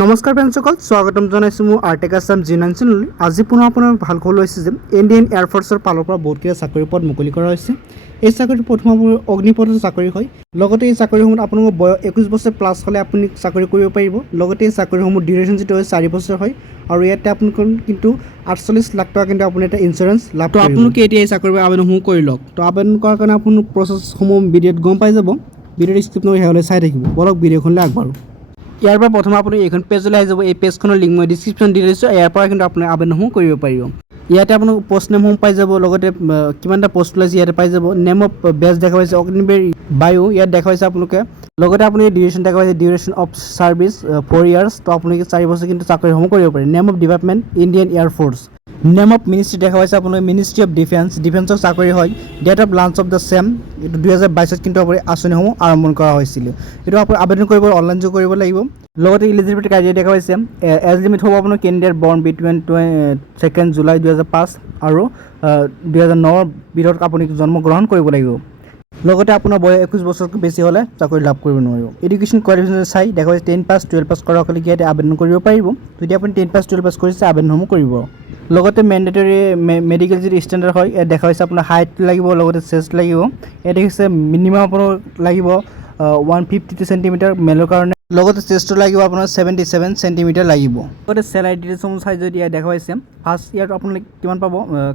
নমস্কাৰ ফ্ৰেণ্ডসকল, স্বাগতম জনাইছোঁ মোৰ আৰ্টেক আছাম জি9 চেনেল। আজি পুনৰ আপোনাৰ ভাল খবৰ লৈছে যে ইণ্ডিয়ান এয়াৰফ'ৰ্চৰ ফালৰ পৰা বহুতকেইটা চাকৰি পদ মুকলি কৰা হৈছে। এই চাকৰিটো প্ৰথম আপোনাৰ অগ্নিপথৰ চাকৰি হয়। লগতে এই চাকৰিসমূহত আপোনালোকৰ বয়স 21 বছৰ প্লাছ হ'লে আপুনি চাকৰি কৰিব পাৰিব। লগতে এই চাকৰিসমূহ ডিউৰেশ্যন যিটো হয় 4 বছৰ হয় আৰু ইয়াতে আপোনালোকৰ কিন্তু 48 লাখ টকা কিন্তু আপুনি এটা ইঞ্চুৰেঞ্চ লাভ কৰিব। আপোনালোকে এতিয়া এই চাকৰিৰ আবেদনসমূহ কৰি লওক। তো আবেদন কৰাৰ কাৰণে আপোনাৰ প্ৰচেছসমূহ ভিডিঅ'ত গম পাই যাব। ভিডিঅ'ৰ স্ক্ৰিপ্ট নকৰি শেষলৈ চাই থাকিব। বলক ভিডিঅ'খনলৈ আগবাঢ়ো। ইয়াৰ পৰা প্ৰথমে আপুনি এইখন পেজলৈ আহি যাব। এই পেজখনৰ লিংক মই ডিছক্ৰিপশ্যন দি দিছোঁ। ইয়াৰ পৰা কিন্তু আপুনি আবেদনসমূহ কৰিব পাৰিব। ইয়াতে আপোনাক পোষ্ট নেমসমূহ পাই যাব। লগতে কিমানটা পোষ্ট ওলাইছে ইয়াতে পাই যাব। নেম অফ বেজ দেখা পাইছে অগ্নিবীৰ বায়ু ইয়াত দেখাইছে আপোনালোকে। লগতে আপুনি ডিউৰেশ্যন দেখা পাইছে ডিউৰেশ্যন অফ ছাৰ্ভিচ 4 ইয়াৰ্ছ। তো আপোনালোকে 4 বছৰ কিন্তু চাকৰিসমূহ কৰিব পাৰে। Name of department Indian air force. Name of ministry দেখা পাইছে আপোনালোকে মিনিষ্ট্ৰী অফ ডিফেন্সৰ চাকৰি হয়। Date of launch of the same এইটো 2022 কিন্তু আপুনি আঁচনিসমূহ আৰম্ভ কৰা হৈছিল। এইটো আপুনি আবেদন কৰিব অনলাইন যোগ কৰিব লাগিব। লগতে ইলিজিবিলিটি ক্ৰাইটেৰিয়া দেখা পাইছে। এজ লিমিট হ'ব আপোনাৰ কেণ্ডিডেট বৰ্ণ বিটুইন 2 জুলাই 2005 আৰু 2009 ভিতৰত আপুনি জন্মগ্ৰহণ কৰিব লাগিব। লগতে আপোনাৰ বয়স 21 বছৰতকৈ বেছি হ'লে চাকৰি লাভ কৰিব নোৱাৰিব। এডুকেশ্যন কোৱালিফিকেশ্যন চাই দেখা পাইছে 10 পাছ 12 পাছ কৰাসকলে ইয়াতে আবেদন কৰিব পাৰিব। যদি আপুনি 10 পাছ 12 পাছ কৰিছে আবেদনসমূহ কৰিব। লগতে মেণ্ডেটৰী মেডিকেল যিটো ষ্টেণ্ডাৰ্ড হয় ইয়াত দেখা পাইছে আপোনাৰ হাইট লাগিব। লগতে চেষ্ট লাগিব। ইয়াত দেখিছে মিনিমাম আপোনাৰ লাগিব 152 চেণ্টিমিটাৰ মেলৰ কাৰণে। লগতে চেষ্টটো লাগিব আপোনাৰ 77 চেণ্টিমিটাৰ লাগিব। লগতে চেলাৰী ডিটেইলছসমূহ চাই যদি ইয়াত দেখা পাইছে ফাৰ্ষ্ট ইয়াৰত আপোনালোকে কিমান পাব।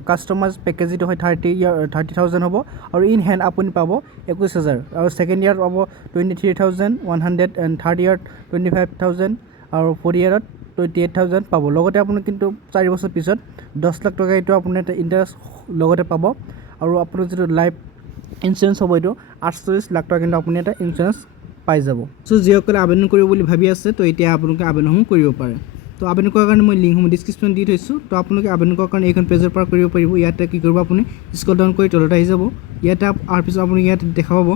কাষ্টমাইজ পেকেজ যিটো হয় 30,000 হ'ব আৰু ইন হেণ্ড আপুনি পাব 21,000 আৰু ছেকেণ্ড ইয়াৰত পাব 23,100 এণ্ড থাৰ্ড ইয়াৰত 25,000 আৰু ফ'ৰ্থ ইয়াৰত 28,000 পাব। লগতে আপুনি কিন্তু 4 বছৰ পিছত 10 লাখ টকা এইটো আপুনি এটা ইণ্টাৰেষ্ট লগতে পাব আৰু আপোনাৰ যিটো লাইফ ইঞ্চুৰেঞ্চ হ'ব এইটো 48 লাখ টকা কিন্তু আপুনি এটা ইঞ্চুৰেঞ্চ পাই যাব। চ' যিসকলে আবেদন কৰিব বুলি ভাবি আছে তো এতিয়া আপোনালোকে আবেদনসমূহ কৰিব পাৰে। তো আবেদন কৰাৰ কাৰণে মই লিংকসমূহ ডিছক্ৰিপশ্যন দি থৈছোঁ। তো আপোনালোকে আবেদন কৰাৰ কাৰণে এইখন পেজৰ পৰা কৰিব পাৰিব। ইয়াতে কি কৰিব আপুনি স্ক্ৰল ডাউন কৰি তলত আহি যাব। ইয়াতে অহাৰ পিছত আপুনি ইয়াতে দেখা পাব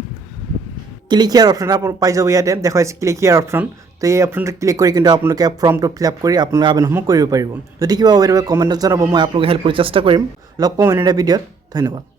ক্লিক হিয়াৰ অপশ্যন আপুনি পাই যাব। ইয়াতে দেখুৱাইছে ক্লিক হিয়াৰ অপশ্যন। তো এই অপশ্যনটো ক্লিক কৰি কিন্তু আপোনালোকে ফৰ্মটো ফিল আপ কৰি আপোনালোকে আবেদনসমূহ কৰিব পাৰিব। যদি কিবা কমেণ্টত জনাব মই আপোনালোকে হেল্প কৰি চেষ্টা কৰিম। লগ পাম এনে এটা ভিডিঅ'ত। ধন্যবাদ।